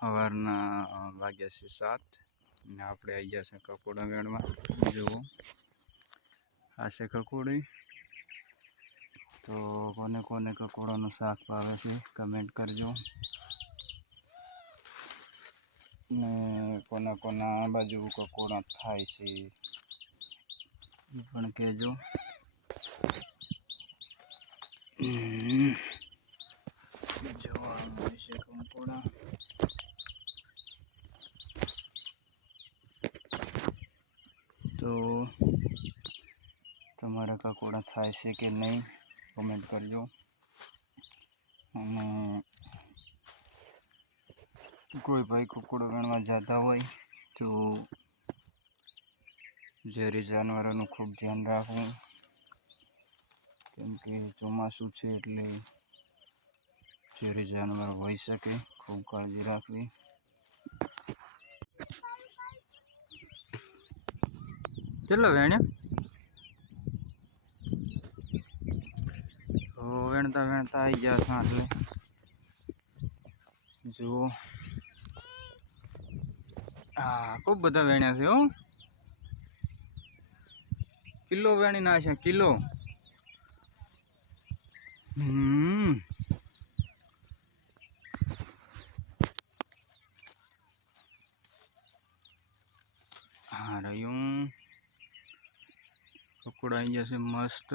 સવારના અ, વાગ્યા છે સાત. ને આપણે આવી ગયા છે કકોડા વેણમાં જુઓ. આ છે કકોડી. તો કોને કોને કકોડાનું શાક ભાવે છે કમેન્ટ કરજો. ને કોના કોના આ બાજુ કકોડા થાય છે એ પણ કહેજો. હમ. જોવા મળે છે તો તમારા કાકોડા થાય છે કે નહીં કોમેન્ટ કરજો. અને કોઈ ભાઈ કુકડો ગણવા જતા હોય તો ઝેરી જાનવરોનું ખૂબ ધ્યાન રાખવું, કેમ કે ચોમાસું છે એટલે ઝેરી જાનવર હોઈ શકે, ખૂબ કાળજી રાખવી. કેટલો વેણ્યો? વેણતા વેણતા આવી ગયા એટલે. જુઓ. હા, ખૂબ બધા વેણ્યા છે, હો. કિલો વેણી ના છે, કિલો. હમ હા રહ્યું આવી જશે મસ્ત.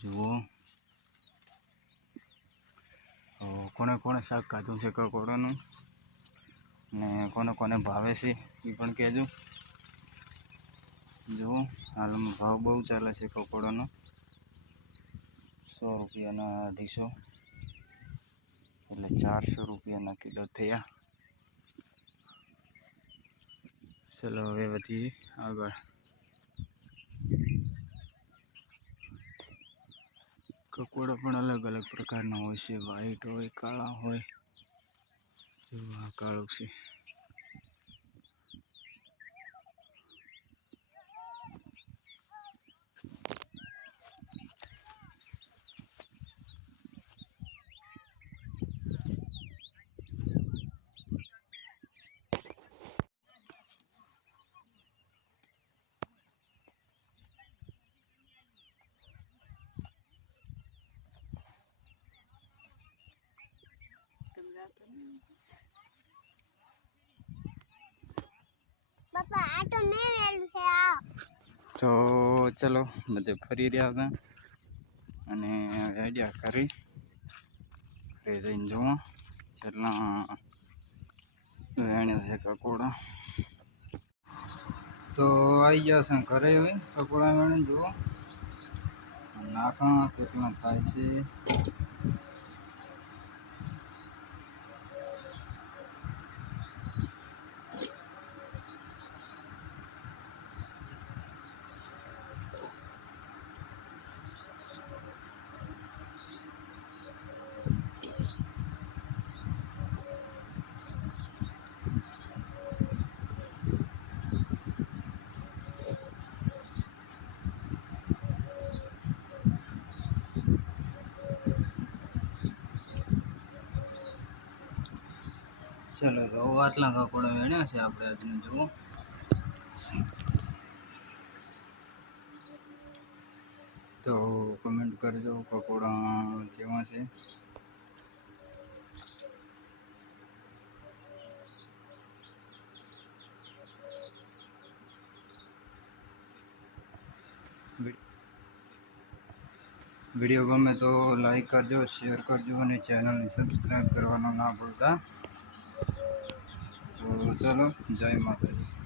જુઓ. કોને કોને શાક ખાધું છે કકોડાનું ને કોને કોને ભાવે છે, એ પણ કહેજો. જુઓ, હાલમાં ભાવ બહુ ચાલે છે કકોડાનો સો રૂપિયાના અઢીસો. એટલે ચારસો રૂપિયાના કિલો થયા. ચલો હવે વધીએ આગળ. કકોડો પણ અલગ અલગ પ્રકારના હોય છે. વ્હાઈટ હોય, કાળા હોય. જો આ કાળું છે. તો ચલો, બધે ફરી રહ્યા હતા. અને આઈડિયા કરી. ઘરે જઈને જોવા. છેલ્લા વેણ્યા છે કકોડા. તો આવી ગયા છે ઘરે હવે. કકોડા વેણી જુઓ નાખા, કેટલા થાય છે. ચલો તો આટલા કપડા વેણ્યા છે આપણે આજને, જુઓ. તો કમેન્ટ કરજો કપડા કેવા છે. વીડિયો ગમે તો લાઈક કરજો શેર કરજો અને ચેનલને સબસ્ક્રાઈબ કરવાનું ના ભૂલતા. તો ચલો જય માતાજી.